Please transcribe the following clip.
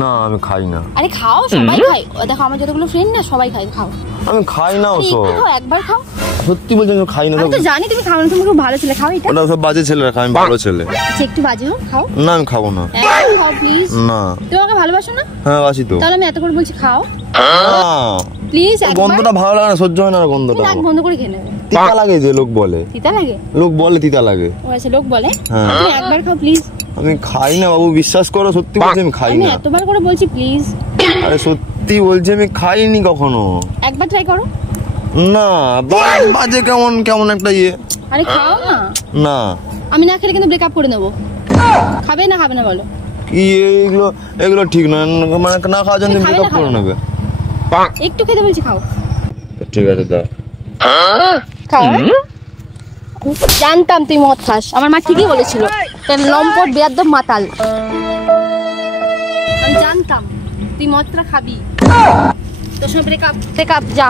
না আমি খাই না। আরে খাও, সবাই খায়। দেখো আমার যতগুলো ফ্রেন্ড না সবাই খায়, খাও। আমি খাই না ওসব। খাও, একবার খাও। সত্যি বলছি আমি খাই না। আমি তো জানি তুমি খাও না, তুমি খুব ভালো ছেলে, খাও এটা। ওটা সব বাজে ছেলেরা খায়, আমি ভালো ছেলে। আচ্ছা একটু বাজে হোক, খাও। না আমি খাবো না। খাও প্লিজ। না। তুমি আমাকে ভালোবাসো না? হ্যাঁ বাসি তো। তাহলে আমি এত করে বলছি খাও প্লিজ। গন্ধটা ভালো লাগে না, সহ্য হয় না গন্ধটা। নাক বন্ধ করে খেয়ে নেবে। তিতা লাগে যে লোক বলে। তিতা লাগে? লোক বলে তিতা লাগে। ও আচ্ছা লোক বলে। তুমি একবার খাও প্লিজ। আমি খাই না বাবু, বিশ্বাস করো, সত্যি বলছি আমি খাই না। আমি এতবার করে বলছি প্লিজ। আরে সত্যি বলছি আমি খাইনি কখনো। একবার ট্রাই করো না। বাজে কেমন কেমন একটা ইয়ে। আরে খাও না। না আমি না খেলে কিন্তু ব্রেকআপ করে নেবো। খাবে না খাবে না বলো? কি এগুলো, এগুলো ঠিক নয়। মানে না খাওয়ার জন্য ব্রেকআপ করে নেবে? একটু খেতে বলছি, খাও। ঠিক আছে দাও। খাও। জানতাম তুই মদ খাস, আমার মা ঠিকই বলেছিল। লম্পট বেয়াদব মাতাল। আমি জানতাম তুই মদটা খাবি। তোর সঙ্গে ব্রেকআপ যা।